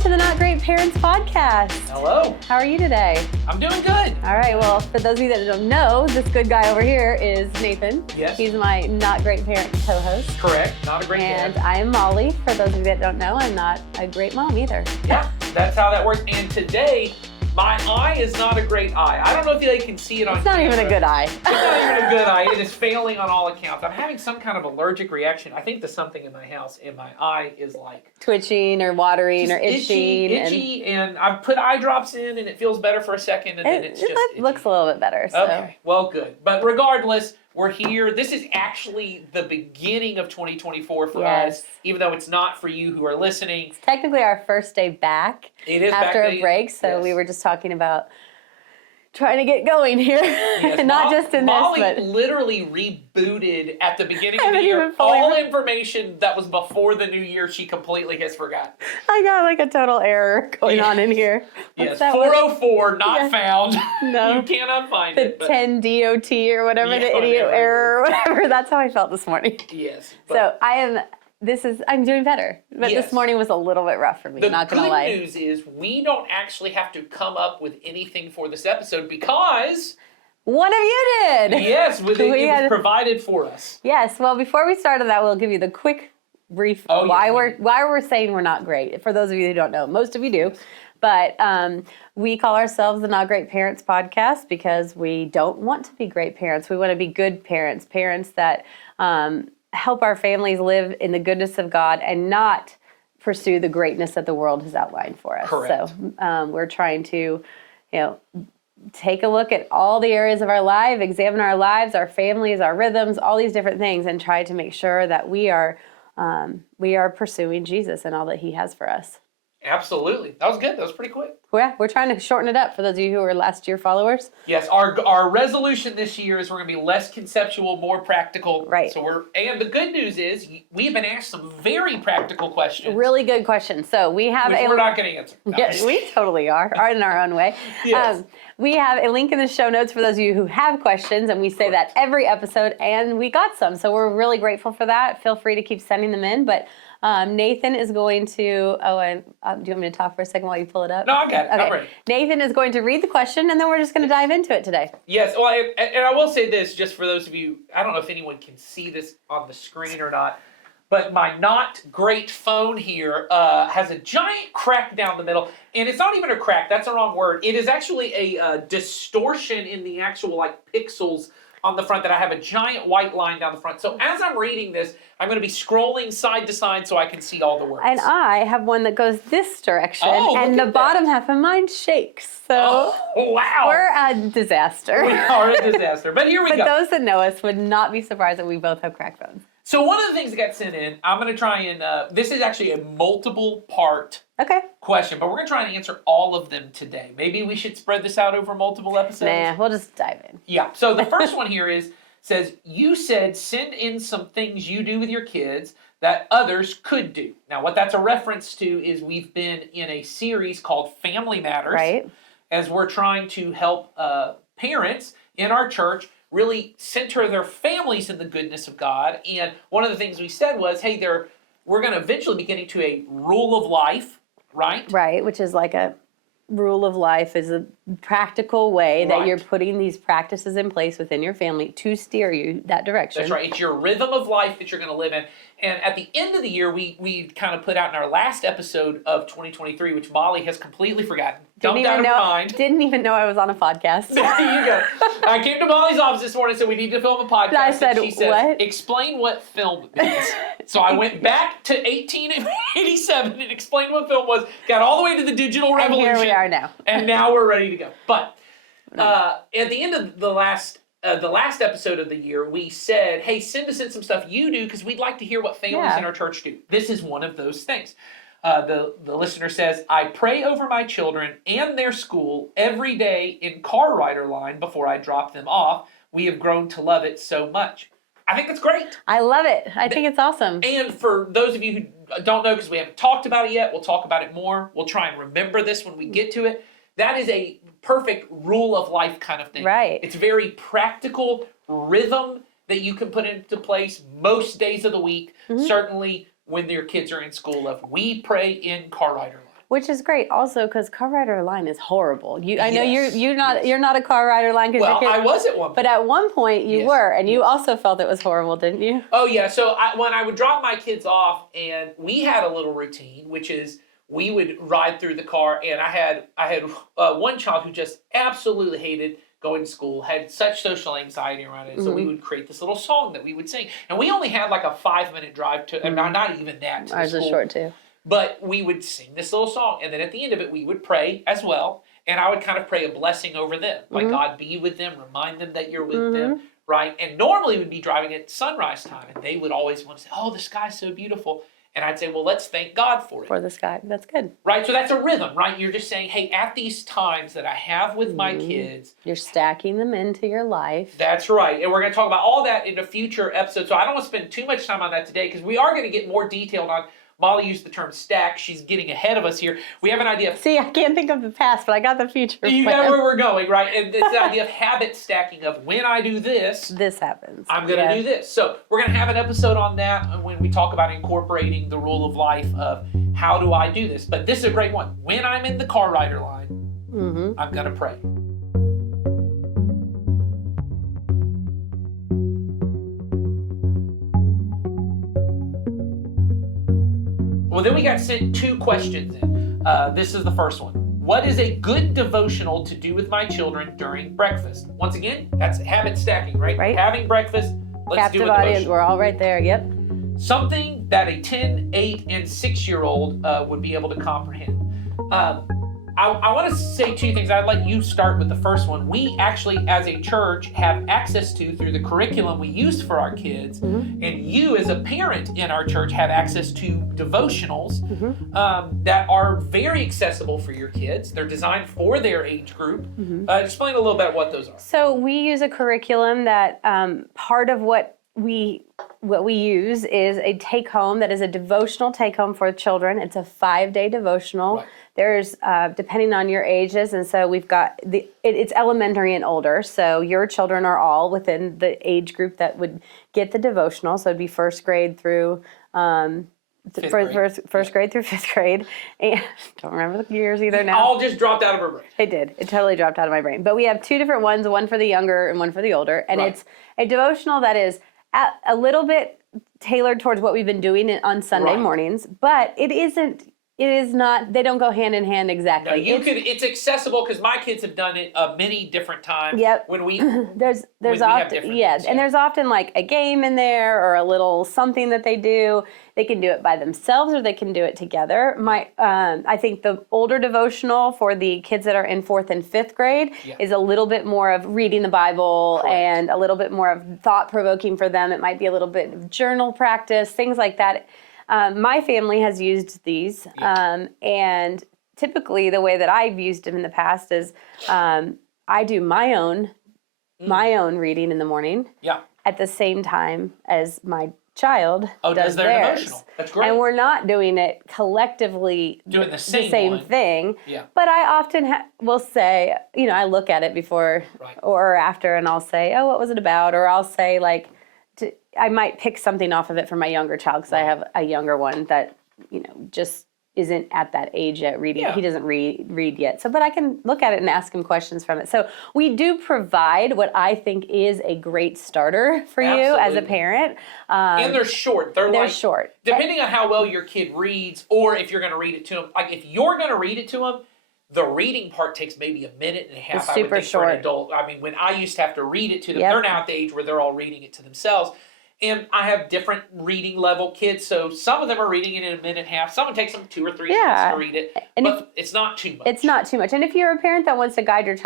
to the Not Great Parents podcast. Hello. How are you today? I'm doing good. All right, well, for those of you that don't know, this good guy over here is Nathan. Yes. He's my Not Great Parent co-host. Correct. Not a great And dad. I am Molly. For those of you that don't know, I'm not a great mom either. Yeah, that's how that works. And today, my eye is not a great eye. I don't know if they can see it on It's not camera. even a good eye. It's not even a good eye. It is failing on all accounts. I'm having some kind of allergic reaction. I think there's something in my house, and my eye is like Twitching or watering just or itching. itchy, and I've put eye drops in, and it feels better for a second, and then it's just itchy. looks a little bit better. So. Okay, well, good. But regardless, we're here. This is actually the beginning of 2024 for us, even though it's not for you who are listening. It's technically our first day back It is after back a to- break, so yes. we were just talking about trying to get going here. Yes, Not just in Molly this, but literally rebooted at the beginning of the haven't year. even fully All information that was before the new year, she completely has forgotten. I got like a total error going on in here. What's Yes, that 404 not Yeah. found. No. You cannot find The it. But 10 DOT or whatever, Yeah, the idiot whatever it error or whatever. That's how I felt this morning. yes. But So I'm doing better. But Yes. this morning was a little bit rough for me, the not good gonna lie. news is we don't actually have to come up with anything for this episode because, One of you did! yes, it We was had- provided for us. Yes, well, before we start on that, we'll give you the quick brief Oh, why yes, we're saying we're not great. For those of you who don't know, most of you do. But we call ourselves the Not Great Parents podcast because we don't want to be great parents. We want to be good parents, parents that help our families live in the goodness of God and not pursue the greatness that the world has outlined for us. Correct. So we're trying to, take a look at all the areas of our life, examine our lives, our families, our rhythms, all these different things, and try to make sure that we are pursuing Jesus and all that He has for us. Absolutely. That was good. That was pretty quick. Yeah, we're trying to shorten it up for those of you who are last year followers. Yes, our resolution this year is we're going to be less conceptual, more practical. Right. So and the good news is we've been asked some very practical questions. Really good question. So we have Which we're not going to answer. No, Yes, we totally are in our own way. Yes. We have a link in the show notes for those of you who have questions, and we say that every episode, and we got some. So we're really grateful for that. Feel free to keep sending them in. But Nathan is going to, do you want me to talk for a second while you pull it up? No, I got it. Okay. I'm ready. Nathan is going to read the question, and then we're just going to dive into it today. Yes, well, and I will say this, just for those of you, I don't know if anyone can see this on the screen or not, but my not great phone here has a giant crack down the middle, and it's not even a crack, that's the wrong word. It is actually a distortion in the actual pixels on the front that I have a giant white line down the front. So as I'm reading this, I'm going to be scrolling side to side so I can see all the words. And I have one that goes this direction, Oh, and look the at bottom that. half of mine shakes. So wow. we're a disaster. We are a disaster. But here we But go. those that know us would not be surprised that we both have cracked phones. So one of the things that got sent in, I'm going to try and, this is actually a multiple part Okay. question, but we're going to try and answer all of them today. Maybe we should spread this out over multiple episodes. Nah, we'll just dive in. Yeah, so the first one here says, you said send in some things you do with your kids that others could do. Now, what that's a reference to is we've been in a series called Family Matters. Right. As we're trying to help parents in our church really center their families in the goodness of God. And one of the things we said was, hey, we're going to eventually be getting to a rule of life, right? Right, which is like a rule of life is a practical way that Right. you're putting these practices in place within your family to steer you that direction. That's right. It's your rhythm of life that you're going to live in. And at the end of the year, we kind of put out in our last episode of 2023, which Molly has completely forgotten. Dumped out of her mind. Didn't even know I was on a podcast. There you go. I came to Molly's office this morning and said, we need to film a podcast. I said, and she says, what? explain what film means. So I went back to 1887 and explained what film was, got all the way to the digital And revolution. here we are now. And now we're ready to go. But at the end of the last episode of the year, we said, hey, send us in some stuff you do because we'd like to hear what families Yeah. in our church do. This is one of those things. The listener says, I pray over my children and their school every day in car rider line before I drop them off. We have grown to love it so much. I think that's great. I love it. I think it's awesome. And for those of you who don't know, because we haven't talked about it yet, we'll talk about it more. We'll try and remember this when we get to it. That is a perfect rule of life kind of thing. Right. It's very practical rhythm that you can put into place most days of the week. Certainly when your kids are in school, of we pray in car rider line. Which is great, also because car rider line is horrible. I know Yes, you're not a car rider line because Well, I was at one point. but at one point you Yes, were, and you yes. also felt it was horrible, didn't you? Oh yeah, so when I would drop my kids off, and we had a little routine, which is we would ride through the car, and I had one child who just absolutely hated going to school, had such social anxiety around it, so we would create this little song that we would sing, and we only had like a 5-minute drive to, and not even that to the Ours school. is short too. But we would sing this little song, and then at the end of it, we would pray as well. And I would kind of pray a blessing over them, like God be with them, remind them that you're with them, right? And normally we'd be driving at sunrise time, and they would always want to say, "Oh, the sky's so beautiful," and I'd say, "Well, let's thank God for it." For the sky, that's good. Right? So that's a rhythm, right? You're just saying, "Hey, at these times that I have with my kids." You're stacking them into your life. That's right. And we're going to talk about all that in a future episode. So I don't want to spend too much time on that today because we are going to get more detailed on. Molly used the term stack. She's getting ahead of us here. We have an idea of. See, I can't think of the past, but I got the future. You plan. know where we're going, right? And it's the idea of habit stacking of when I do this, This happens. I'm going to do this. So we're going to have an episode on that when we talk about incorporating the rule of life of how do I do this. But this is a great one. When I'm in the car rider line, I'm going to pray. Well, then we got sent 2 questions in. This is the first one. What is a good devotional to do with my children during breakfast? Once again, that's habit stacking, right? Right. Having breakfast, let's Captive do a audience, devotional. we're all right there. Yep. Something that a 10, 8, and 6-year-old would be able to comprehend. I want to say 2 things. I'd let you start with the first one. We actually, as a church, have access to, through the curriculum we use for our kids, and you as a parent in our church have access to devotionals that are very accessible for your kids. They're designed for their age group. Explain a little bit what those are. So we use a curriculum that part of what we use is a take home that is a devotional take home for children. It's a 5-day devotional. Right. There's depending on your ages, and so we've got it's elementary and older. So your children are all within the age group that would get the devotional. So it'd be first grade through first grade through 5th grade. And don't remember the years either now. All just dropped out of her brain. It did. It totally dropped out of my brain. But we have 2 different ones, one for the younger and one for the older. And Right. it's a devotional that is a little bit tailored towards what we've been doing on Sunday Right. mornings, but it is not, they don't go hand in hand exactly. No, it's accessible because my kids have done it many different times. Yep. When we There's we have often different yeah, things, and yeah. there's often like a game in there or a little something that they do. They can do it by themselves or they can do it together. I think the older devotional for the kids that are in 4th and 5th grade Yeah. is a little bit more of reading the Bible Correct. and a little bit more of thought provoking for them. It might be a little bit of journal practice, things like that. My family has used these, and typically the way that I've used them in the past is I do my own reading in the morning yeah. at the same time as my child does does their theirs. devotional. That's great. And we're not doing it collectively Doing the same one. thing. Yeah. But I often will say, I look at it before Right. or after, and I'll say, oh, what was it about? Or I'll say, like, I might pick something off of it for my younger child because I have a younger one that, just isn't at that age yet reading. Yeah. He doesn't read yet. But I can look at it and ask him questions from it. So we do provide what I think is a great starter for you as a Absolutely. parent. And they're short. They're like, short. depending on how well your kid reads, or if you're going to read it to them. Like if you're going to read it to them, the reading part takes maybe a minute and a half. It's I would super think for short. an adult. I mean, when I used to have to read it to them, Yep. they're now at the age where they're all reading it to themselves. And I have different reading level kids, so some of them are reading it in a minute and a half. Some it takes them 2 or 3 minutes Yeah. to read it, And but it's not too much. It's not too much. And if you're a parent that wants to guide your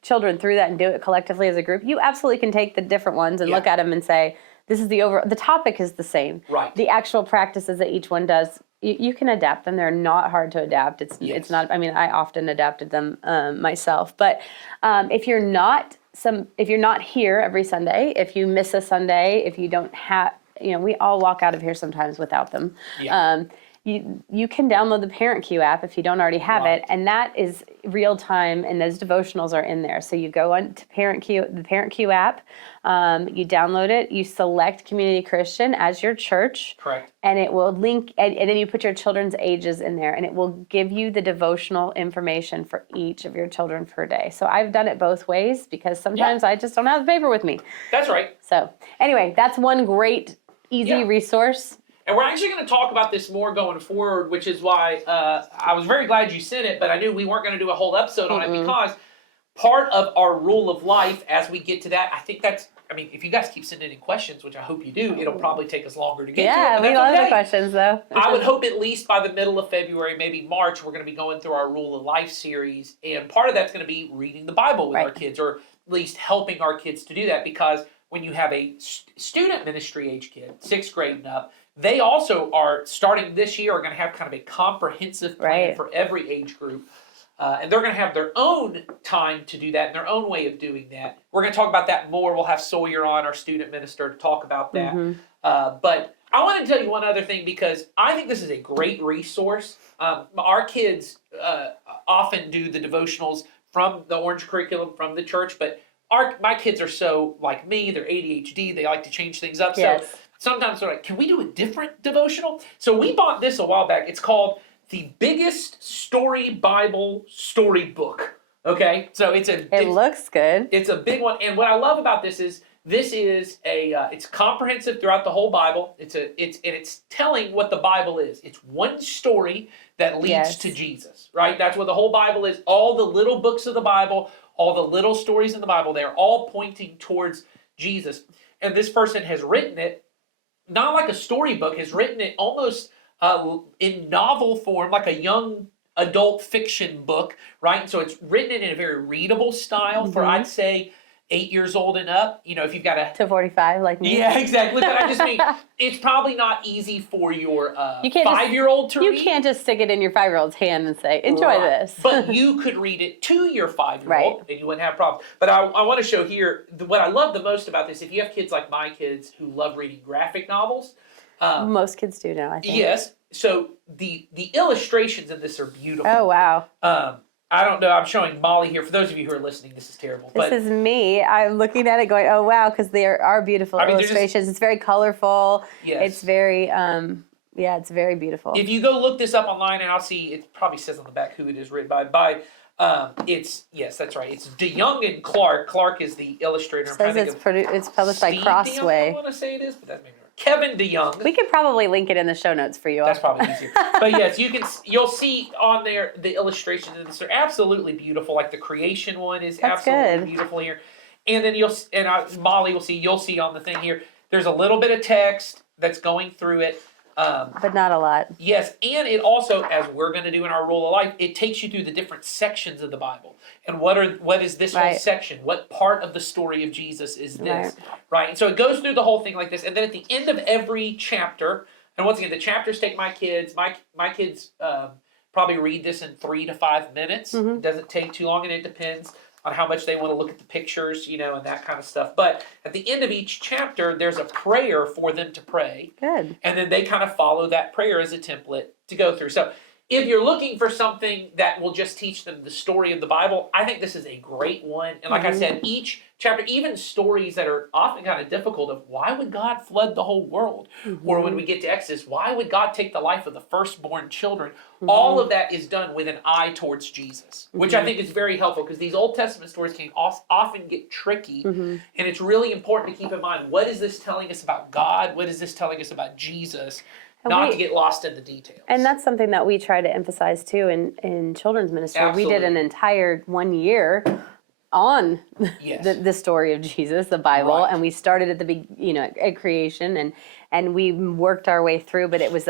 children through that and do it collectively as a group, you absolutely can take the different ones and Yeah. look at them and say, this is the topic is the same. Right. The actual practices that each one does, you can adapt them. They're not hard to adapt. It's Yes. not, I often adapted them myself. But if you're not here every Sunday, if you miss a Sunday, if you don't have, we all walk out of here sometimes without them. Yeah. you can download the Parent Cue app if you don't already have Right. it, and that is real time, and those devotionals are in there. So you go on to the Parent Cue app, you download it, you select Community Christian as your church, Correct. and it will link, and then you put your children's ages in there, and it will give you the devotional information for each of your children per day. So I've done it both ways because sometimes I just don't have the paper with me. That's right. So anyway, that's one great, easy Yeah. resource. And we're actually going to talk about this more going forward, which is why I was very glad you sent it, but I knew we weren't going to do a whole episode on it because part of our rule of life, as we get to that, I think that's, I mean, if you guys keep sending in questions, which I hope you do, it'll probably take us longer to get to it. Yeah, but we that's love the okay. questions though. I would hope at least by the middle of February, maybe March, we're going to be going through our Rule of Life series. And part of that's going to be reading the Bible with our Right. kids, or at least helping our kids to do that. Because when you have a student ministry age kid, 6th grade and up, they also are starting this year, are going to have kind of a comprehensive plan Right. for every age group. And they're going to have their own time to do that and their own way of doing that. We're going to talk about that more. We'll have Sawyer on, our student minister, to talk about that. But I want to tell you one other thing because I think this is a great resource. Our kids often do the devotionals from the Orange curriculum, from the church, but my kids are so like me, they're ADHD, they like to change things up. Yes. So sometimes they're like, can we do a different devotional? So we bought this a while back. It's called The Biggest Story Bible Storybook. Okay? So It looks good. it's a big one. And what I love about this is it's comprehensive throughout the whole Bible. It's telling what the Bible is. It's one story that leads Yes. to Jesus, right? That's what the whole Bible is. All the little books of the Bible, all the little stories in the Bible, they're all pointing towards Jesus. And this person has written it, not like a storybook, has written it almost in novel form, like a young adult fiction book, right? And so it's written in a very readable style for, I'd say, 8 years old and up. You know, if you've got a... To 45 like me. Yeah, exactly. But I just mean, it's probably not easy for your You can't just- 5-year-old to You read. can't just stick it in your 5-year-old's hand and say, enjoy Right. this. But you could read it to your 5-year-old Right. and you wouldn't have problems. But I want to show here, what I love the most about this, if you have kids like my kids who love reading graphic novels, Most kids do now, I think. yes, so the illustrations in this are beautiful. Oh, wow. I don't know, I'm showing Molly here. For those of you who are listening, this is terrible. This is me. I'm looking at it going, oh, wow, because there are beautiful I mean, they're just- illustrations. It's very colorful. Yes. It's very, yeah, it's very beautiful. If you go look this up online, and I'll see, it probably says on the back who it is written by. Yes, that's right. It's DeYoung and Clark. Clark is the illustrator. It says it's published by Steve DeYoung, I Crossway. want to say it is, but that's maybe not. Kevin DeYoung. We could probably link it in the show notes for you all. That's probably easier. But yes, you'll see on there the illustrations, and they're absolutely beautiful. Like the creation one is That's absolutely good. beautiful here. And then Molly you'll see on the thing here. There's a little bit of text that's going through it. But not a lot. Yes, and it also, as we're going to do in our Rule of Life, it takes you through the different sections of the Bible. And what is this whole Right. section? What part of the story of Jesus is this? Right. Right? And so it goes through the whole thing like this. And then at the end of every chapter, and once again, the chapters take my kids. My kids probably read this in 3 to 5 minutes. Mm-hmm. It doesn't take too long, and it depends on how much they want to look at the pictures, and that kind of stuff. But at the end of each chapter, there's a prayer for them to pray. Good. And then they kind of follow that prayer as a template to go through. So if you're looking for something that will just teach them the story of the Bible, I think this is a great one. And like I said, each chapter, even stories that are often kind of difficult of why would God flood the whole world? Or when we get to Exodus, why would God take the life of the firstborn children? All of that is done with an eye towards Jesus, which I think is very helpful because these Old Testament stories can often get tricky. And it's really important to keep in mind, what is this telling us about God? What is this telling us about Jesus? Not to get lost in the details. And that's something that we try to emphasize too in children's ministry. We did an Absolutely. entire 1 year on Yes. the story of Jesus, the Bible, Right. and we started at at creation and we worked our way through. But it's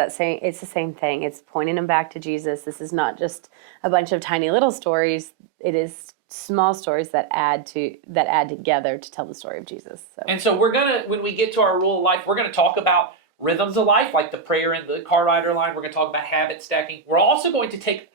the same thing. It's pointing them back to Jesus. This is not just a bunch of tiny little stories. It is small stories that add together to tell the story of Jesus. So. And so when we get to our Rule of Life, we're gonna talk about rhythms of life, like the prayer in the car rider line. We're gonna talk about habit stacking. We're also going to take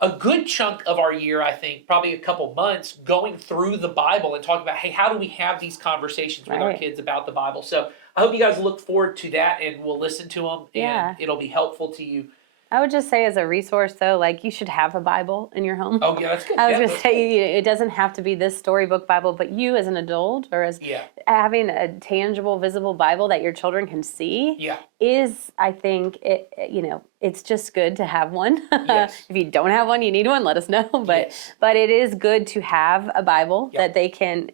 a good chunk of our year, I think, probably a couple months, going through the Bible and talking about, hey, how do we have these conversations with our Right. kids about the Bible? So I hope you guys look forward to that, and we'll listen to them, Yeah. and it'll be helpful to you I would just say as a resource though, like you should have a Bible in your home. Oh yeah, that's good. I was Yeah, going to that's say it doesn't have to be this storybook Bible, but you as an adult or as Yeah. having a tangible, visible Bible that your children can see Yeah. is, I think, it's just good to have one. Yes. If you don't have one, you need one, let us know. But Yes. but it is good to have a Bible Yeah. that they can,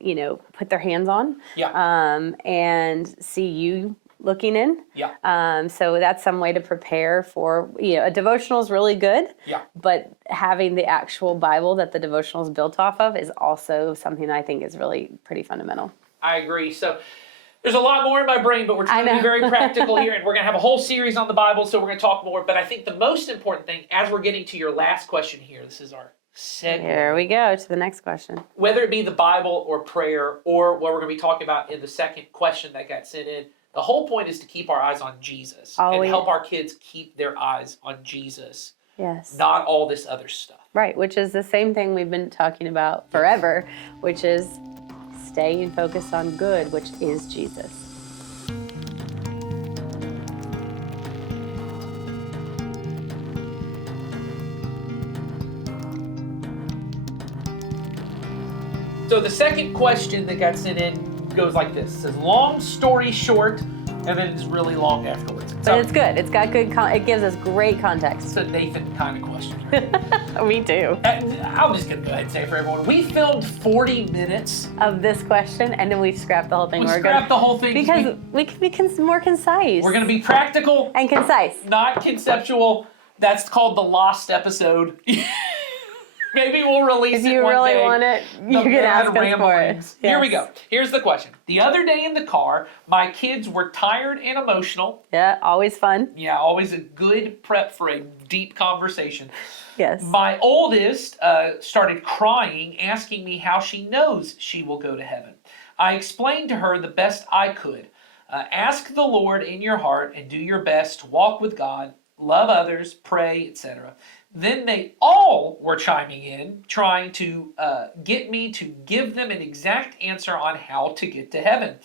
put their hands on Yeah. and see you looking in. Yeah. So that's some way to prepare for, a devotional is really good. Yeah. But having the actual Bible that the devotional is built off of is also something I think is really pretty fundamental. I agree. So there's a lot more in my brain, but we're trying to be very practical here, and we're going to have a whole series on the Bible, so we're going to talk more. But I think the most important thing, as we're getting to your last question here, this is our segue. Here we go to the next question. Whether it be the Bible or prayer or what we're going to be talking about in the second question that got sent in, the whole point is to keep our eyes on Jesus and help our kids keep their eyes on Jesus, Yes. not all this other stuff. Right, which is the same thing we've been talking about forever, which is staying focused on good, which is Jesus. So the second question that got sent in goes like this. It says, long story short, and then it's really long afterwards. But it's good. It's got good. It gives us great context. It's a Nathan kind of question. Me too. I'm just going to go ahead and say it for everyone. We filmed 40 minutes. Of this question, and then we scrapped the whole thing. We We're scrapped the whole thing. because we can be more concise. We're going to be practical, and concise. not conceptual. That's called the lost episode. Maybe we'll release If it you one really day. want it, you The can ask mad us for it. ramblings. Here we Yes. go. Here's the question. The other day in the car, my kids were tired and emotional. Yeah, always fun. Yeah, always a good prep for a deep conversation. Yes. My oldest started crying, asking me how she knows she will go to heaven. I explained to her the best I could. Ask the Lord in your heart and do your best to walk with God, love others, pray, etc. Then they all were chiming in, trying to get me to give them an exact answer on how to get to heaven.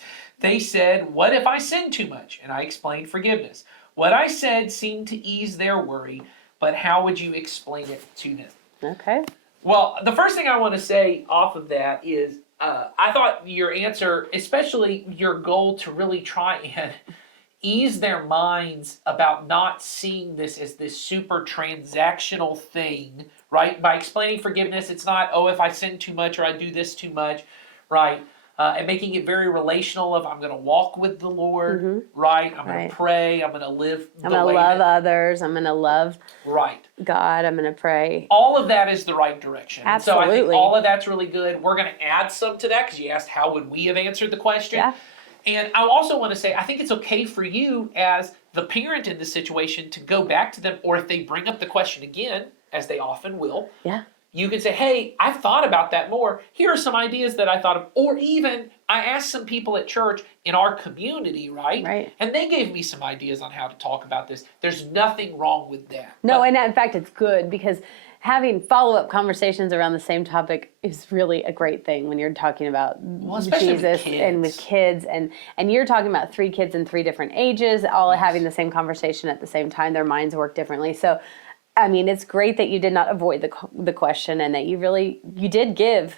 They said, what if I sin too much? And I explained forgiveness. What I said seemed to ease their worry, but how would you explain it to them? Okay. Well, the first thing I want to say off of that is I thought your answer, especially your goal to really try and ease their minds about not seeing this as this super transactional thing, right? By explaining forgiveness, it's not, oh, if I sin too much or I do this too much, right? And making it very relational of I'm going to walk with the Lord, right? I'm going to pray. I'm going to live I'm going to love others. I'm going to love God. I'm going to pray. All of that is the right direction. Absolutely. So I think all of that's really good. We're going to add some to that because you asked how would we have answered the question. Yeah. And I also want to say, I think it's okay for you as the parent in this situation to go back to them, or if they bring up the question again, as they often will, you can say, hey, I've thought about that more. Here are some ideas that I thought of. Or even, I asked some people at church in our community, right? And they gave me some ideas on how to talk about this. There's nothing wrong with that. No, and in fact, it's good because having follow-up conversations around the same topic is really a great thing when you're talking about Jesus and with kids. And you're talking about 3 kids in 3 different ages, all having the same conversation at the same time. Their minds work differently. So, I mean, it's great that you did not avoid the question and that you did give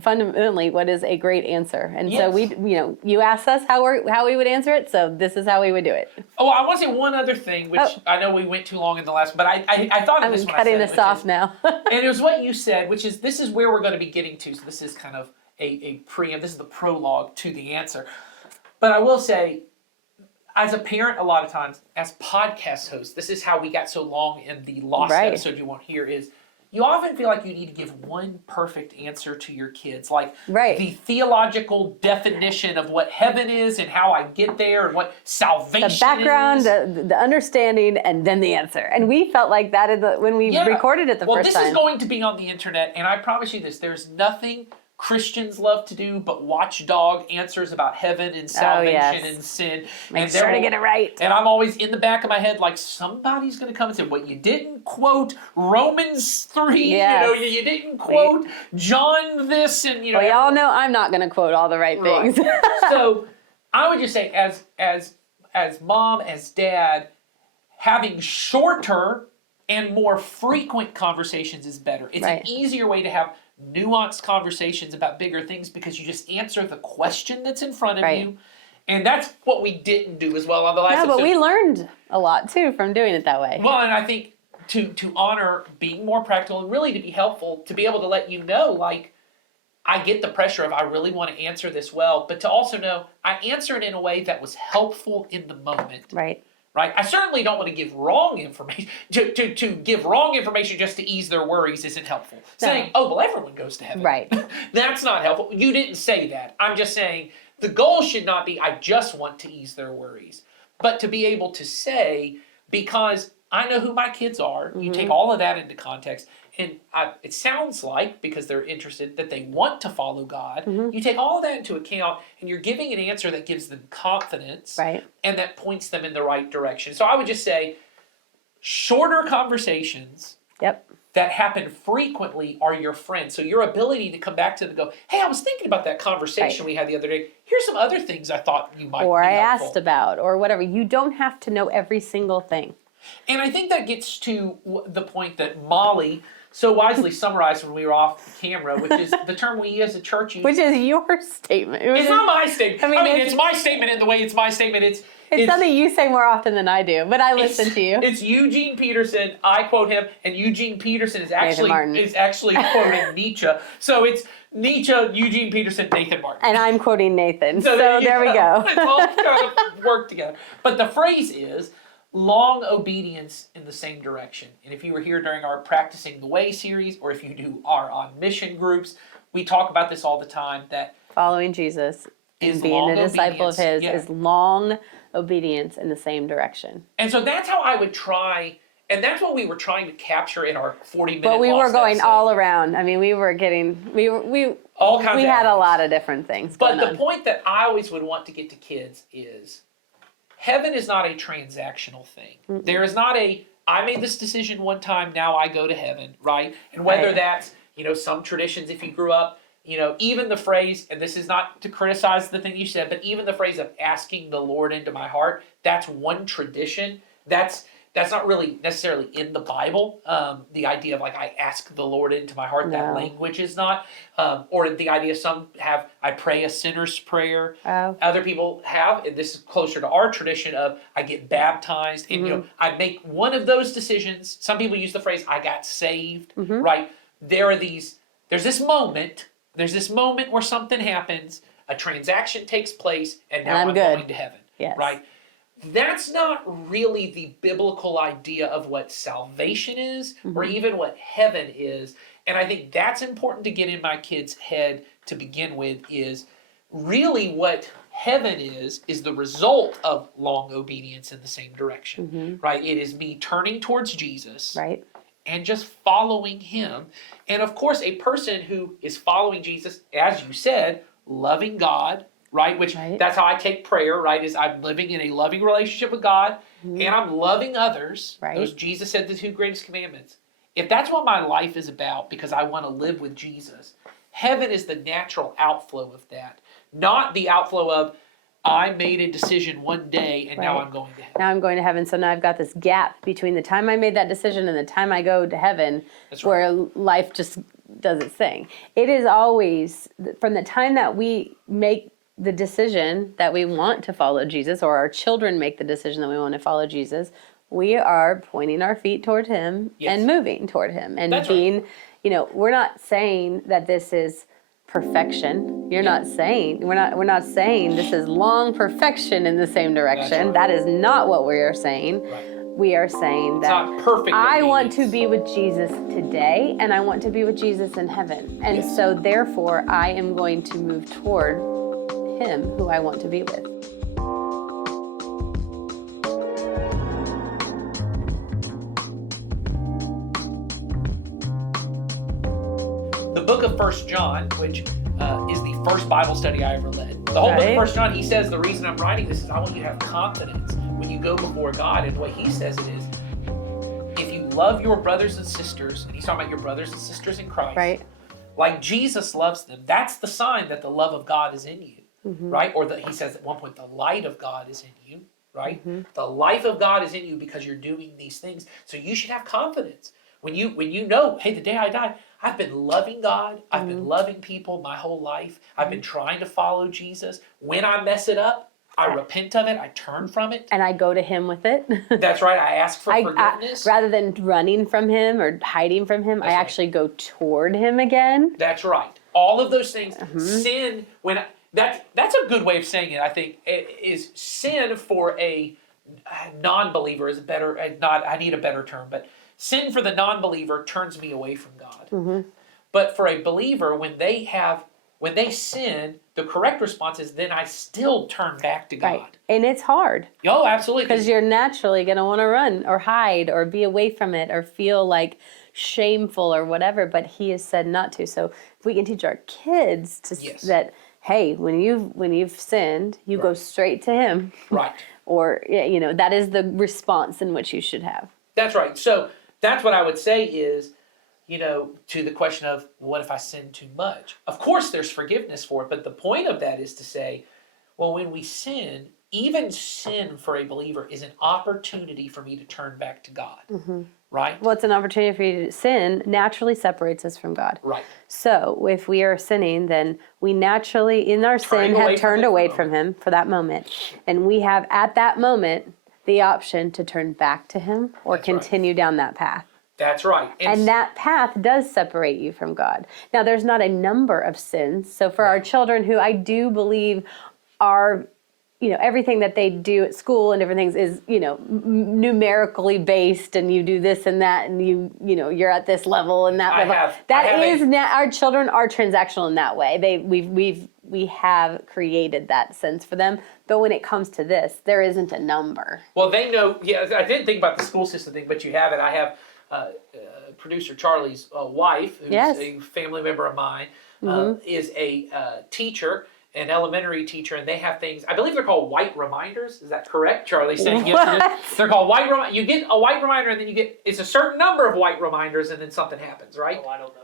fundamentally what is a great answer. And so you asked us how we would answer it, so this is how we would do it. Oh, I want to say one other thing, which I know we went too long in the last, but I thought of this when I said I'm cutting this off now. And it was what you said, which is this is where we're going to be getting to. So this is kind of this is the prologue to the answer. But I will say, as a parent, a lot of times, as podcast hosts, this is how we got so long in the lost episode you won't hear is, you often feel like you need to give one perfect answer to your kids, like the theological definition of what heaven is and how I get there and what salvation is. The background, the understanding, and then the answer. And we felt like that when we recorded it the first time. Well, this is going to be on the internet, and I promise you this, there's nothing Christians love to do but watchdog answers about heaven and salvation and sin. Make sure to get it right. And I'm always in the back of my head like, somebody's going to come and say, well, you didn't quote Romans 3, you didn't quote John this, and Well, y'all know I'm not going to quote all the right things. So I would just say as mom, as dad, having shorter and more frequent conversations is better. It's Right. an easier way to have nuanced conversations about bigger things because you just answer the question that's in front of Right. you. And that's what we didn't do as well on the last No, episode. but we learned a lot too from doing it that way. Well, and I think to honor being more practical and really to be helpful, to be able to let you know, like, I get the pressure of I really want to answer this well, but to also know I answered in a way that was helpful in the moment. Right. Right? I certainly don't want to give wrong information. To give wrong information just to ease their worries isn't helpful. No. Saying, oh, well, everyone goes to heaven. Right. That's not helpful. You didn't say that. I'm just saying the goal should not be, I just want to ease their worries. But to be able to say, because I know who my kids are, you take all of that into context, and it sounds like, because they're interested, that they want to follow God. You take all of that into account, and you're giving an answer that gives them confidence, Right. and that points them in the right direction. So I would just say, shorter conversations Yep. that happen frequently are your friend. So your ability to come back to them and go, hey, I was thinking about that conversation Right. we had the other day. Here's some other things I thought you might Or be I helpful. asked about, or whatever. You don't have to know every single thing. And I think that gets to the point that Molly so wisely summarized when we were off camera, which is the term we as a church use. Which is your statement. It's not my statement. I mean, it's my statement in the way it's my statement. It's something you say more often than I do, but I listen to you. It's Eugene Peterson. I quote him, and Eugene Peterson is actually Martin. quoting Nietzsche. So it's Nietzsche, Eugene Peterson, Nathan Martin. And I'm quoting Nathan. So there there we go. It's all kind of work together. But the phrase is long obedience in the same direction. And if you were here during our Practicing the Way series, or if you do our On Mission groups, we talk about this all the time, that Following Jesus is and being long a disciple of obedience. his Yeah. is long obedience in the same direction. And so that's how I would try, and that's what we were trying to capture in our 40-minute But we were lost going episode. all around. I mean, we were getting we All kinds of had a avenues. lot of different things But going the on. point that I always would want to get to kids is heaven is not a transactional thing. There is not a, I made this decision one time, now I go to heaven, right? And whether Right. that's, some traditions, if you grew up, even the phrase, and this is not to criticize the thing you said, but even the phrase of asking the Lord into my heart, that's one tradition. That's not really necessarily in the Bible. The idea of like I ask the Lord into my heart, that No. language is not. Or the idea some have I pray a sinner's prayer. Oh. Other people have, and this is closer to our tradition of I get baptized, and I make one of those decisions. Some people use the phrase I got saved, right? There's this moment where something happens, a transaction takes place, and now And I'm I'm good. going to heaven. Yes. Right? That's not really the biblical idea of what salvation is, or even what heaven is. And I think that's important to get in my kid's head to begin with, is really what heaven is the result of long obedience in the same direction, right? It is me turning towards Jesus, Right. and just following him. And of course, a person who is following Jesus, as you said, loving God, right? Which Right. that's how I take prayer, right? Is I'm living in a loving relationship with God, and I'm loving others. Right. Those Jesus said the two greatest commandments. If that's what my life is about, because I want to live with Jesus, heaven is the natural outflow of that, not the outflow of I made a decision one day and now Right. I'm going to heaven. Now I'm going to heaven, so now I've got this gap between the time I made that decision and the time I go to heaven, That's right. where life just does its thing. It is always from the time that we make the decision that we want to follow Jesus, or our children make the decision that we want to follow Jesus, we are pointing our feet toward him Yes. and moving toward him and That's right. being, we're not saying that this is perfection. We're not saying this is long perfection in the same direction. right. That is not what we are saying. Right. We are saying It's that not perfect I want to obedience. be with Jesus today, and I want to be with Jesus in heaven. And Yes. so therefore I am going to move toward him who I want to be with. The book of 1 John, which is the first Bible study I ever led. The whole book Right. of 1 John, he says the reason I'm writing this is I want you to have confidence when you go before God. And the way he says it is, if you love your brothers and sisters, and he's talking about your brothers and sisters in Christ, Right? like Jesus loves them, that's the sign that the love of God is in you, right? Or that he says at one point, the light of God is in you, right? The life of God is in you because you're doing these things. So you should have confidence. When you know, hey, the day I die, I've been loving God, I've been loving people my whole life, I've been trying to follow Jesus. When I mess it up, I repent of it, I turn from it. And I go to him with it. That's right, I ask for forgiveness. Rather than running from him or hiding from him, That's I right. actually go toward him again. That's right. All of those things, sin, that's a good way of saying it, I think, is sin for a non-believer is I need a better term, but sin for the non-believer turns me away from God. But for a believer, when they sin, the correct response is then I still turn back to God. Right. And it's hard. Oh, absolutely. Because you're naturally going to want to run or hide or be away from it or feel like shameful or whatever, but he has said not to. So if we can teach our kids that, hey, when you've sinned, you go straight to him. Right. Or, that is the response in which you should have. That's right. So that's what I would say is, to the question of what if I sin too much? Of course there's forgiveness for it, but the point of that is to say, well, when we sin, even sin for a believer is an opportunity for me to turn back to God. Right? Well, it's an opportunity for you to sin naturally separates us from God. Right. So if we are sinning, then we naturally, in our sin, have turned away from him for that moment. And we have, at that moment, the option to turn back to him or continue down that path. That's right. And that path does separate you from God. Now, there's not a number of sins. So for our children who I do believe are, everything that they do at school and different things is, numerically based, and you do this and that, and you're at this level and that level. Our children are transactional in that way. We have created that sense for them. But when it comes to this, there isn't a number. Well, they know. Yeah, I didn't think about the school system thing, but you have it. I have producer Charlie's wife, who's a family member of mine, is a teacher, an elementary teacher, and they have things, I believe they're called white reminders. Is that correct, Charlie? Saying yes. They're called white reminders. You get a white reminder, and then it's a certain number of white reminders, and then something happens, right? Oh, I don't know that.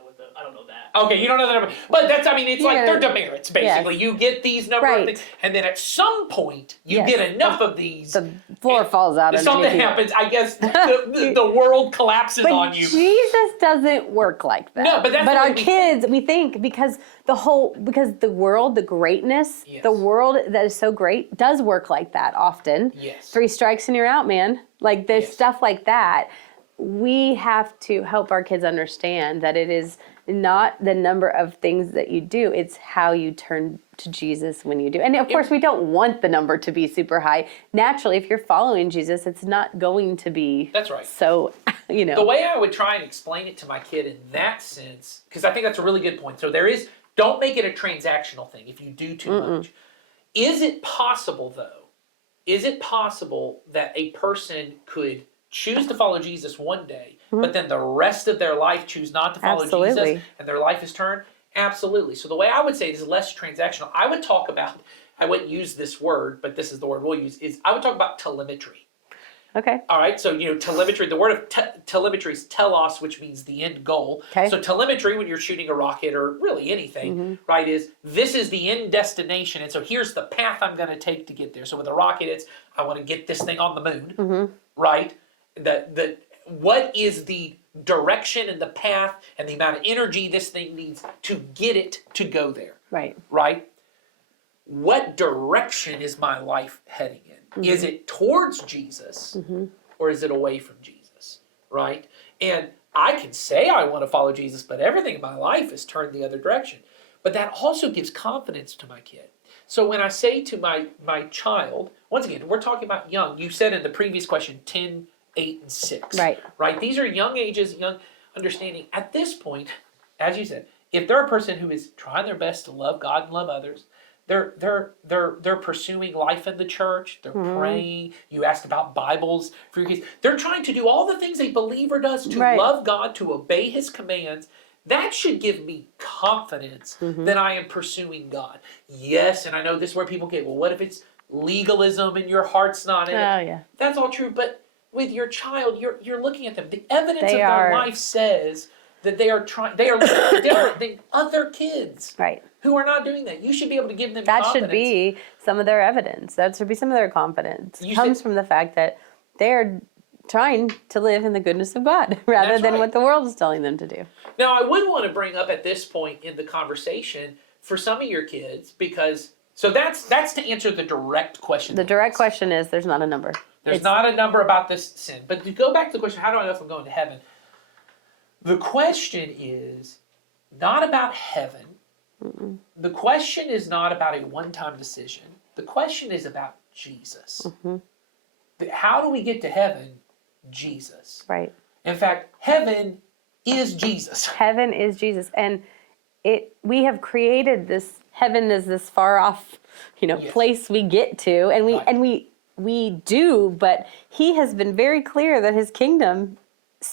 Okay, you don't know the number. But it's like they're demerits, basically. Yes. You get these number of things, and then at some point, you get enough of these. The floor falls out. Something happens. I guess the world collapses on you. Jesus doesn't work like that. No, but that's our kids, we think, because the world, the greatness, the world that is so great does work like that often. Yes. 3 strikes and you're out, man. Like there's stuff like that. We have to help our kids understand that it is not the number of things that you do, it's how you turn to Jesus when you do. And of course, we don't want the number to be super high. Naturally, if you're following Jesus, it's not going to be so, The way I would try and explain it to my kid in that sense, because I think that's a really good point. So don't make it a transactional thing if you do too much. Is it possible, though, that a person could choose to follow Jesus one day, but then the rest of their life choose not to follow Jesus, and their life is turned? Absolutely. So the way I would say it is less transactional. I wouldn't use this word, but this is the word we'll use, is I would talk about telemetry. Okay. All right, so telemetry, the word of telemetry is telos, which means the end goal. Okay. So telemetry, when you're shooting a rocket or really anything, right, is this is the end destination, and so here's the path I'm going to take to get there. So with a rocket, it's I want to get this thing on the moon, right? What is the direction and the path and the amount of energy this thing needs to get it to go there? Right. Right? What direction is my life heading in? Is it towards Jesus or is it away from Jesus? Right? And I can say I want to follow Jesus, but everything in my life is turned the other direction. But that also gives confidence to my kid. So when I say to my child, once again, we're talking about young. You said in the previous question, 10, 8, and 6. Right? These are young ages, young understanding. At this point, as you said, if they're a person who is trying their best to love God and love others, they're pursuing life in the church, they're praying. You asked about Bibles for your kids. They're trying to do all the things a believer does to love God, to obey his commands. That should give me confidence that I am pursuing God. Yes, and I know this is where people get, well, what if it's legalism and your heart's not in it? Yeah. That's all true, but with your child, you're looking at them. The evidence of their life says that they are looking at different than other kids. Right. who are not doing that. You should be able to give them That confidence. should be some of their evidence. That should be some of their confidence. You Comes said- from the fact that they're trying to live in the goodness of God rather That's than right. what the world is telling them to do. Now, I would want to bring up at this point in the conversation for some of your kids, because so that's to answer the direct question. The direct question is there's not a number. There's It's- not a number about this sin. But to go back to the question, how do I know if I'm going to heaven? The question is not about heaven. The question is not about a one-time decision. The question is about Jesus. How do we get to heaven? Jesus. Right. In fact, heaven is Jesus. Heaven is Jesus. And we have created this heaven as this far off, Yes. place we get to. And we Right. and we do, but he has been very clear that his kingdom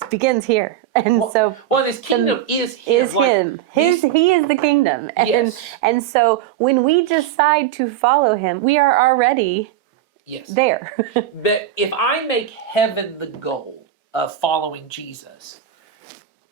begins here. And so Well, his kingdom is him. is him. He is the kingdom. And Yes. and so when we decide to follow him, we are already Yes. there. That if I make heaven the goal of following Jesus,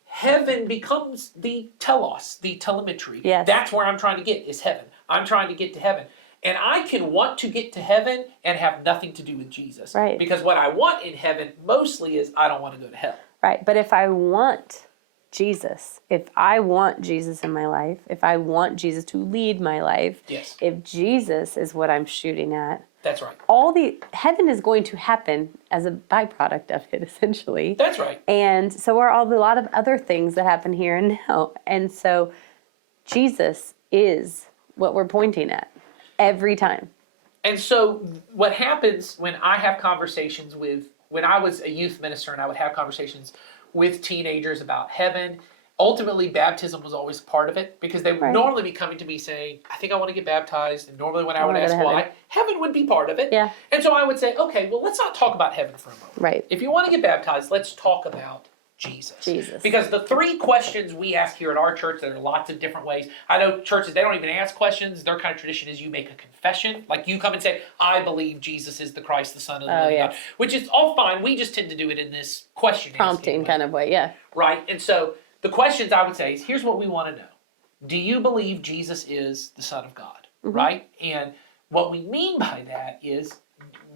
heaven becomes the telos, the telemetry. Yes. That's where I'm trying to get, is heaven. I'm trying to get to heaven. And I can want to get to heaven and have nothing to do with Jesus. Right. Because what I want in heaven mostly is I don't want to go to hell. Right. But if I want Jesus, if I want Jesus in my life, if I want Jesus to lead my life, Yes. if Jesus is what I'm shooting at, That's right. all the heaven is going to happen as a byproduct of it, essentially. That's right. And so are a lot of other things that happen here and now. And so Jesus is what we're pointing at every time. And so what happens when I have conversations when I was a youth minister and I would have conversations with teenagers about heaven, ultimately baptism was always part of it, because they would Right. normally be coming to me saying, I think I want to get baptized. And normally when I would wanna go ask to why, heaven would be part of it. Yeah. And so I would say, okay, well, let's not talk about heaven for a moment. Right. If you want to get baptized, let's talk about Jesus. Jesus. Because the three questions we ask here at our church, there are lots of different ways. I know churches, they don't even ask questions. Their kind of tradition is you make a confession. Like you come and say, I believe Jesus is the Christ, the Son of the living God. yes. Which is all fine. We just tend to do it in this question Prompting kind of way. Yeah. Right? And so the questions I would say is, here's what we want to know. Do you believe Jesus is the Son of God? Right? And what we mean by that is,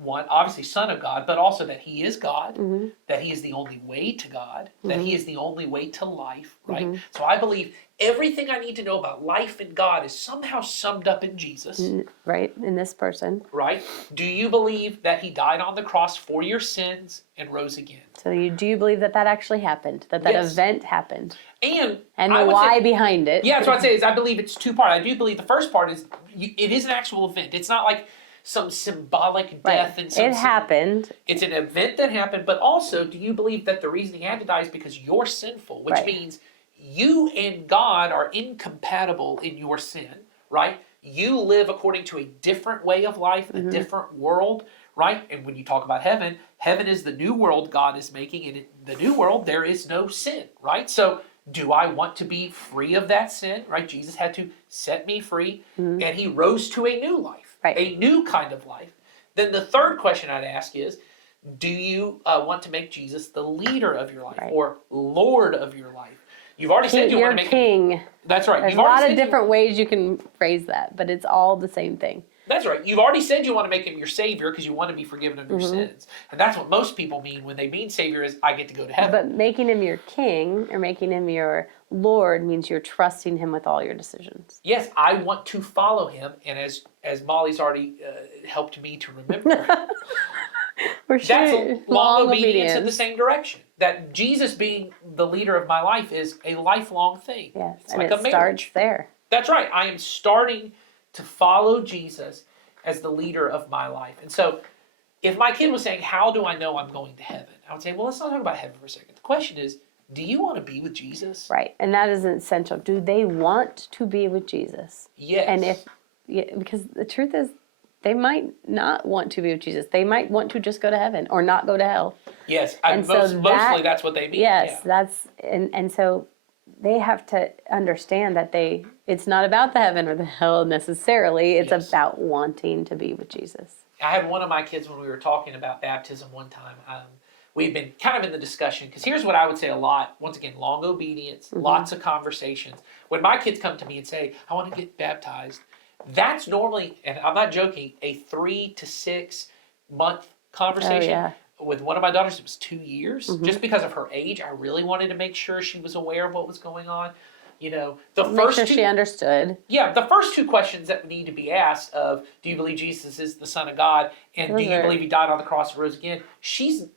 one, obviously Son of God, but also that he is God, that he is the only way to God, that he is the only way to life, right? So I believe everything I need to know about life and God is somehow summed up in Jesus, Right. In this person. right? Do you believe that he died on the cross for your sins and rose again? So do you believe that actually happened? That Yes. event happened? And And I the would why say- behind it? Yeah, that's what I'd say is I believe it's two parts. I do believe the first part is it is an actual event. It's not like some symbolic death and some It happened. It's an event that happened, but also, do you believe that the reason he had to die is because you're sinful, which Right. means you and God are incompatible in your sin, right? You live according to a different way of life, a different world, right? And when you talk about heaven, heaven is the new world God is making, and in the new world there is no sin, right? So do I want to be free of that sin, right? Jesus had to set me free, and he rose to a new life, Right. a new kind of life. Then the third question I'd ask is, do you want to make Jesus the leader of your life Right. or Lord of your life? You've already said you You're want to make king. him. That's right. There's You've a already lot of said you- different ways you can phrase that, but it's all the same thing. That's right. You've already said you want to make him your savior because you want to be forgiven of your sins. And that's what most people mean when they mean savior is I get to go to heaven. But making him your king or making him your Lord means you're trusting him with all your decisions. Yes, I want to follow him. And as Molly's already helped me to remember, For that's sure. a long obedience in the same direction. That Jesus being the leader of my life is a lifelong thing. Yes, It's and like it a marriage. starts there. That's right. I am starting to follow Jesus as the leader of my life. And so if my kid was saying, how do I know I'm going to heaven? I would say, well, let's not talk about heaven for a second. The question is, do you want to be with Jesus? Right, and that is essential. Do they want to be with Jesus? Yes. And because the truth is, they might not want to be with Jesus. They might want to just go to heaven or not go to hell. Yes, And so mostly that's what they mean. Yes, Yeah. and so they have to understand that it's not about the heaven or the hell necessarily. It's Yes. about wanting to be with Jesus. I had one of my kids when we were talking about baptism one time. we've been kind of in the discussion, because here's what I would say a lot. Once again, long obedience, lots of conversations. When my kids come to me and say, I want to get baptized, that's normally, and I'm not joking, a 3 to 6 month conversation. yeah. With one of my daughters, it was 2 years. Just because of her age, I really wanted to make sure she was aware of what was going on. You know, the Make first sure two, she understood. yeah, the first 2 questions that need to be asked of, do you believe Jesus is the Son of God, and Those do you are- believe He died on the cross and rose again? She's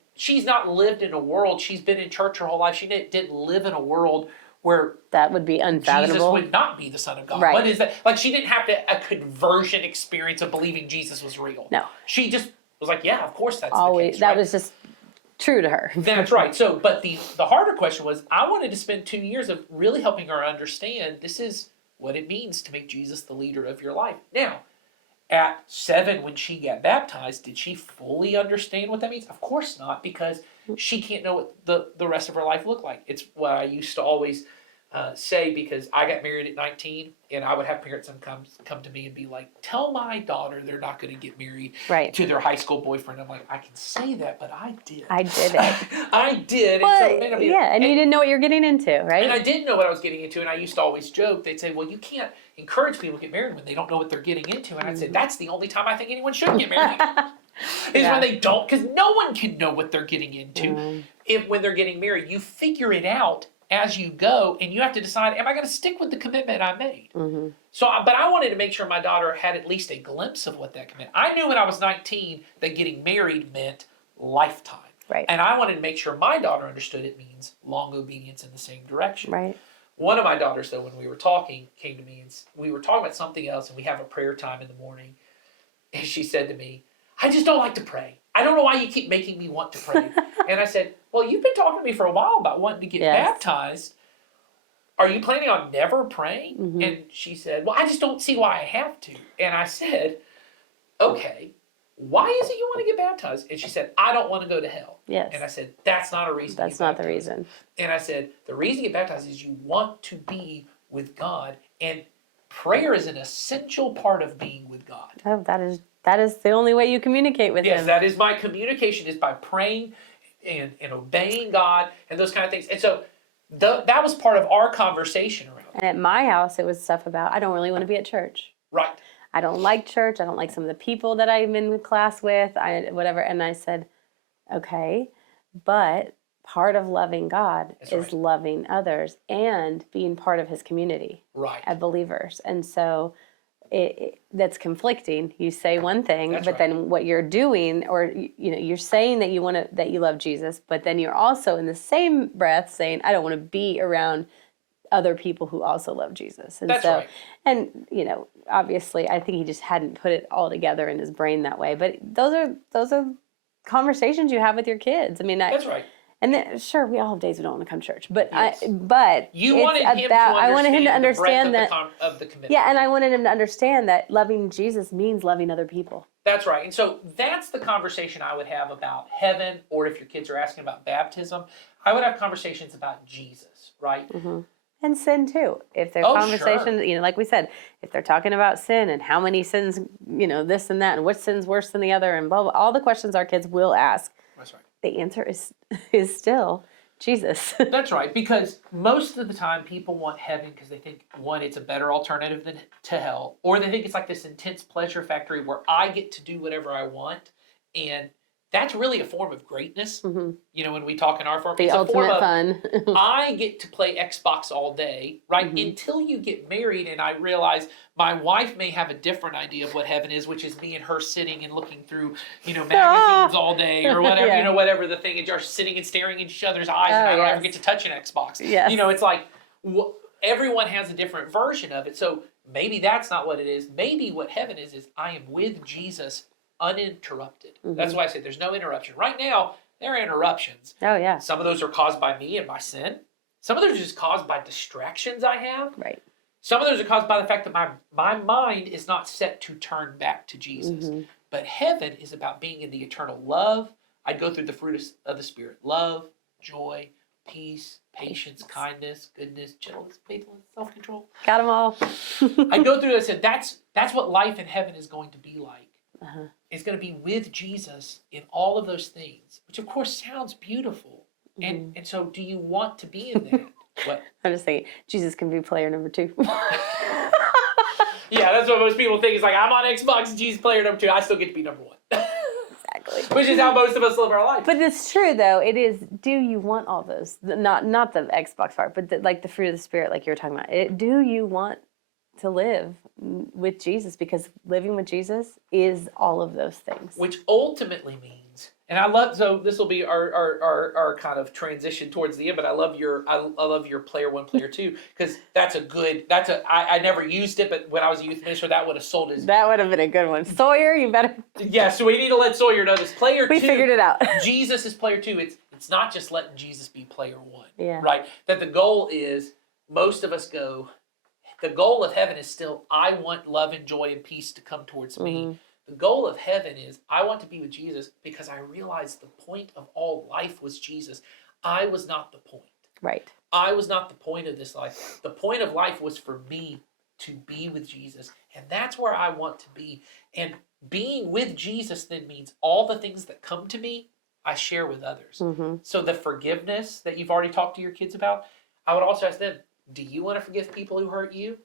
not lived in a world. She's been in church her whole life. She didn't live in a world where That would be Jesus unfathomable. would not be the Son of God. Right. What is that? Like, she didn't have a conversion experience of believing Jesus was real. No. She just was like, yeah, of course that's Always, the case. that right? was just true to her. That's right. So, but the harder question was, I wanted to spend 2 years of really helping her understand this is what it means to make Jesus the leader of your life. Now, at 7, when she got baptized, did she fully understand what that means? Of course not, because she can't know what the rest of her life looked like. It's what I used to always say, because I got married at 19, and I would have parents come to me and be like, tell my daughter they're not going to get married Right. to their high school boyfriend. I'm like, I can say that, but I did. I did it. I did. Well, and so, man, I mean, yeah, and you didn't know what you're getting into, right? and I didn't know what I was getting into, and I used to always joke. They'd say, well, you can't encourage people to get married when they don't know what they're getting into. And I'd say, that's the only time I think anyone should get married. Is Yeah. when they don't, because no one can know what they're getting into when they're getting married. You figure it out as you go, and you have to decide, am I going to stick with the commitment I made? So, but I wanted to make sure my daughter had at least a glimpse of what that commitment. I knew when I was 19 that getting married meant lifetime. Right. And I wanted to make sure my daughter understood it means long obedience in the same direction. Right. One of my daughters, though, when we were talking, came to me and we were talking about something else, and we have a prayer time in the morning. And she said to me, I just don't like to pray. I don't know why you keep making me want to pray. And I said, well, you've been talking to me for a while about wanting to get Yes. baptized. Are you planning on never praying? And she said, well, I just don't see why I have to. And I said, okay, why is it you want to get baptized? And she said, I don't want to go to hell. Yes. And I said, that's not a reason. to That's get not the baptized." reason. And I said, the reason to get baptized is you want to be with God. And prayer is an essential part of being with God. Oh, that is the only way you communicate with Yes, him. that is my communication, is by praying and obeying God and those kind of things. And so that was part of our conversation around it. And at my house, it was stuff about, I don't really want to be at church. Right. I don't like church. I don't like some of the people that I'm in class with, whatever. And I said, okay, but part of loving God That's is right. loving others and being part of his community Right. of believers. And so that's conflicting. You say one thing, That's but right. then what you're doing, or you're saying that that you love Jesus, but then you're also in the same breath saying, I don't want to be around other people who also love Jesus. And That's so, right. and obviously, I think he just hadn't put it all together in his brain that way. But those are conversations you have with your kids. I mean, That's right. and then, sure, we all have days we don't want to come to church, but Yes. you You wanted him I wanted him to the breadth understand of that. of the commitment. Yeah, and I wanted him to understand that loving Jesus means loving other people. That's right. And so that's the conversation I would have about heaven, or if your kids are asking about baptism, I would have conversations about Jesus, right? And sin too. If there's Oh, conversations, like we said, if they're talking about sin and how many sins, this and that, and which sin's worse than the other, and blah, blah, all the questions our kids will ask, That's right. the answer is still Jesus. That's right, because most of the time people want heaven because they think, one, it's a better alternative than to hell, or they think it's like this intense pleasure factory where I get to do whatever I want, and that's really a form of greatness. When we talk in our form, The it's a form ultimate of, fun. I get to play Xbox all day, right? Until you get married, and I realize my wife may have a different idea of what heaven is, which is me and her sitting and looking through, magazines all day or whatever, Yeah. whatever the thing is, just sitting and staring in each other's eyes, and Oh, I don't ever yes. get to touch an Xbox. Yes. It's like everyone has a different version of it. So maybe that's not what it is. Maybe what heaven is I am with Jesus uninterrupted. That's why I say there's no interruption. Right now, there are interruptions. Oh, yeah. Some of those are caused by me and my sin. Some of those are just caused by distractions I have. Right. Some of those are caused by the fact that my mind is not set to turn back to Jesus. But heaven is about being in the eternal love. I'd go through the fruit of the Spirit: love, joy, peace, patience, kindness, goodness, gentleness, faithfulness, self-control. Got them all. I'd go through this, and that's what life in heaven is going to be like. is going to be with Jesus in all of those things, which of course sounds beautiful. And so do you want to be in that? What? I'm just saying, Jesus can be player number 2. Yeah, that's what most people think. Is like, I'm on Xbox, Jesus player number 2. I still get to be number 1. Exactly. Which is how most of us live our life. But it's true, though. It is, do you want all those? Not the Xbox part, but like the fruit of the Spirit, like you were talking about. Do you want to live with Jesus? Because living with Jesus is all of those things. Which ultimately means, and I love, so this will be our kind of transition towards the end, but I love your player 1, player 2, because I never used it, but when I was a youth minister, that would have sold his. That would have been a good one. Sawyer, you better. Yeah, so we need to let Sawyer know this. Player 2. We figured it out. Jesus is player 2. It's not just letting Jesus be player 1. Yeah. Right? That the goal is, most of us go, the goal of heaven is still, I want love and joy and peace to come towards me. The goal of heaven is, I want to be with Jesus because I realized the point of all life was Jesus. I was not the point. Right. I was not the point of this life. The point of life was for me to be with Jesus. And that's where I want to be. And being with Jesus then means all the things that come to me, I share with others. So the forgiveness that you've already talked to your kids about, I would also ask them, do you want to forgive people who hurt you?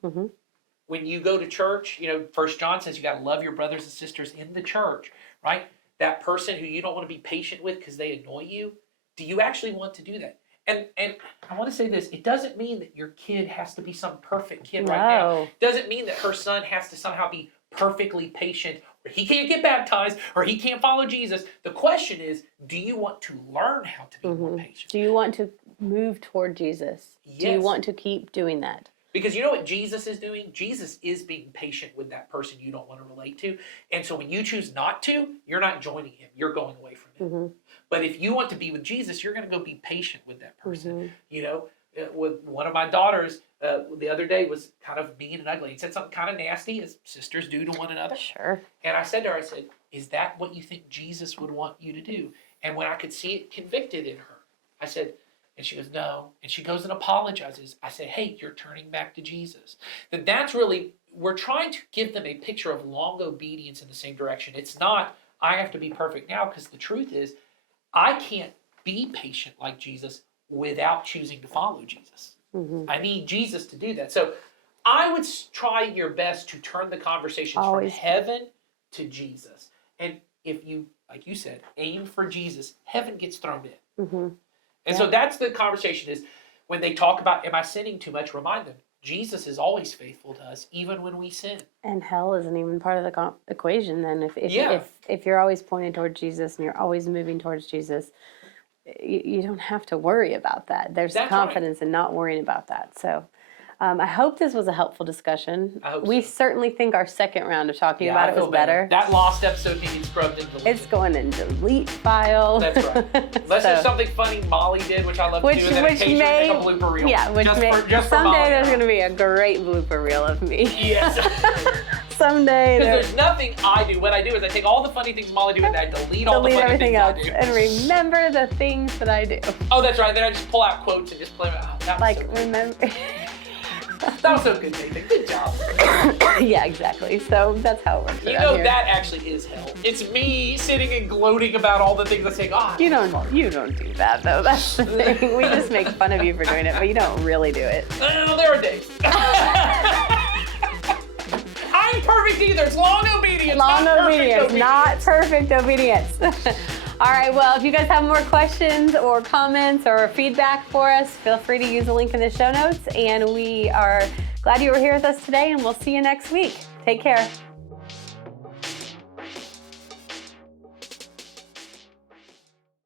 When you go to church, 1 John says you got to love your brothers and sisters in the church, right? That person who you don't want to be patient with because they annoy you, do you actually want to do that? And I want to say this, it doesn't mean that your kid has to be some perfect kid right now. It doesn't mean that her son has to somehow be perfectly patient, or he can't get baptized, or he can't follow Jesus. The question is, do you want to learn how to be more patient? Do you want to move toward Jesus? Yes. Do you want to keep doing that? Because you know what Jesus is doing? Jesus is being patient with that person you don't want to relate to. And so when you choose not to, you're not joining him. You're going away from him. But if you want to be with Jesus, you're going to go be patient with that person. With one of my daughters the other day was kind of mean and ugly. He said something kind of nasty, as sisters do to one another. Sure. And I said to her, is that what you think Jesus would want you to do? And when I could see it convicted in her, I said, and she goes, no. And she goes and apologizes. I said, hey, you're turning back to Jesus. That's really, we're trying to give them a picture of long obedience in the same direction. It's not, I have to be perfect now, because the truth is, I can't be patient like Jesus without choosing to follow Jesus. I need Jesus to do that. So I would try your best to turn the conversations from heaven to Jesus. And if you, like you said, aim for Jesus, heaven gets thrown in. And so that's the conversation, is when they talk about, am I sinning too much? Remind them, Jesus is always faithful to us, even when we sin. And hell isn't even part of the equation then. If you're always pointed toward Jesus and you're always moving towards Jesus, you don't have to worry about that. There's confidence in not worrying about that. So I hope this was a helpful discussion. I hope we so. certainly think our second round of talking about it was better. That lost episode can be scrubbed and deleted. It's going in delete file. That's right. Unless there's something funny Molly did, which I love to do, and then occasionally make a blooper reel. Yeah, just for Molly. Someday there's going to be a great blooper reel of me. Yes. Someday. Because there's nothing I do. What I do is I take all the funny things Molly do and I delete all the funny everything things else I do. and remember the things that I do. Oh, that's right. Then I just pull out quotes and just play them out. That was so good. Remember. That was so good, Nathan. Good job. Yeah, exactly. So that's how it works. You know, that actually is hell. It's me sitting and gloating about all the things I say. Oh, you don't do that though. That's the thing. We just make fun of you for doing it, but you don't really do it. No, there are days. I'm perfect either. It's long obedience. Not perfect obedience. All right, well, if you guys have more questions or comments or feedback for us, feel free to use the link in the show notes. And we are glad you were here with us today, and we'll see you next week. Take care.